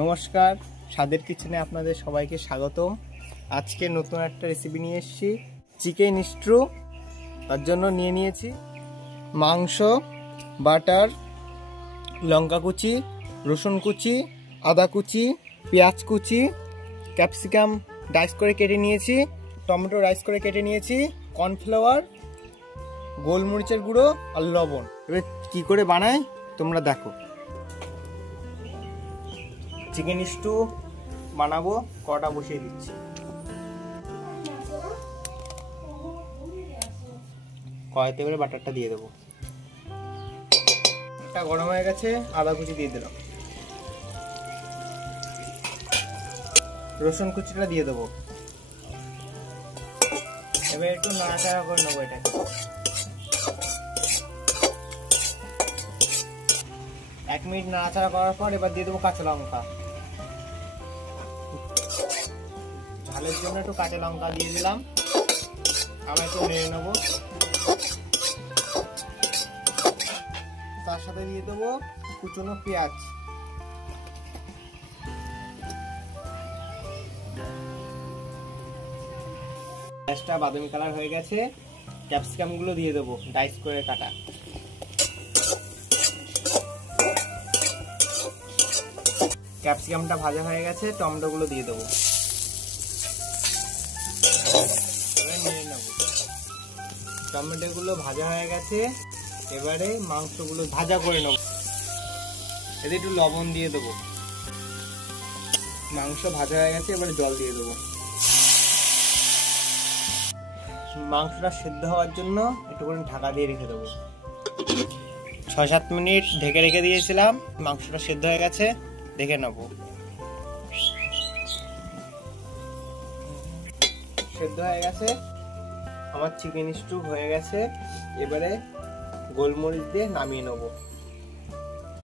নমস্কার, স্বাদের কিচেনে আপনাদের সবাইকে স্বাগতম। আজকে নতুন একটা রেসিপি নিয়ে এসেছি, চিকেন স্ট্রু। তার জন্য নিয়ে নিয়েছি মাংস, বাটার, লঙ্কা কুচি, রসুন কুচি, আদা কুচি, পেঁয়াজ কুচি, ক্যাপসিকাম ডাইস করে কেটে নিয়েছি, টমেটো রাইস করে কেটে নিয়েছি, কর্নফ্লাওয়ার, গোলমরিচের গুঁড়ো আর লবণ। এবার কী করে বানাই তোমরা দেখো। চিকেন স্টু বানাবো, কড়া বসিয়ে দিচ্ছি। কড়াইতে করে বাটারটা দিয়ে দেবো। এটা গরম হয়ে গেছে, আদা কুচি দিয়ে দিলাম, রসুন কুচিটা দিয়ে দেবো। এবার একটু নাড়াচাড়া করে নেবো এটাকে। 1 মিনিট নাড়াচাড়া করার পর এবার দিয়ে দেবো কাঁচা লঙ্কা। ঝালের জন্য একটু কাঁচা লঙ্কা দিয়ে দিলাম। আমরা একটু নেড়ে নেবো। তার সাথে দিয়ে দেবো কুচনো পেঁয়াজ। পেঁয়াজটা বাদামি কালার হয়ে গেছে। ক্যাপসিকাম গুলো দিয়ে দেবো ডাইস করে কাটা। ক্যাপসিকামটা ভাজা হয়ে গেছে, টমেটো গুলো দিয়ে দেবো। টমেটো গুলো ভাজা হয়ে গেছে, এবারে মাংসগুলো ভাজা করে নেব। এতে একটু লবণ দিয়ে দেবো। মাংস ভাজা হয়ে গেছে, এবারে জল দিয়ে দেবো। মাংসটা সিদ্ধ হওয়ার জন্য একটু করে ঢাকা দিয়ে রেখে দেবো। 6-7 মিনিট ঢেকে রেখে দিয়েছিলাম। মাংসটা সিদ্ধ হয়ে গেছে, দেখে নেব। সিদ্ধ হয়ে গেছে আমার চিকেন স্টু, হয়ে গেছে। এবারে গোলমরিচ দিয়ে নামিয়ে নেব।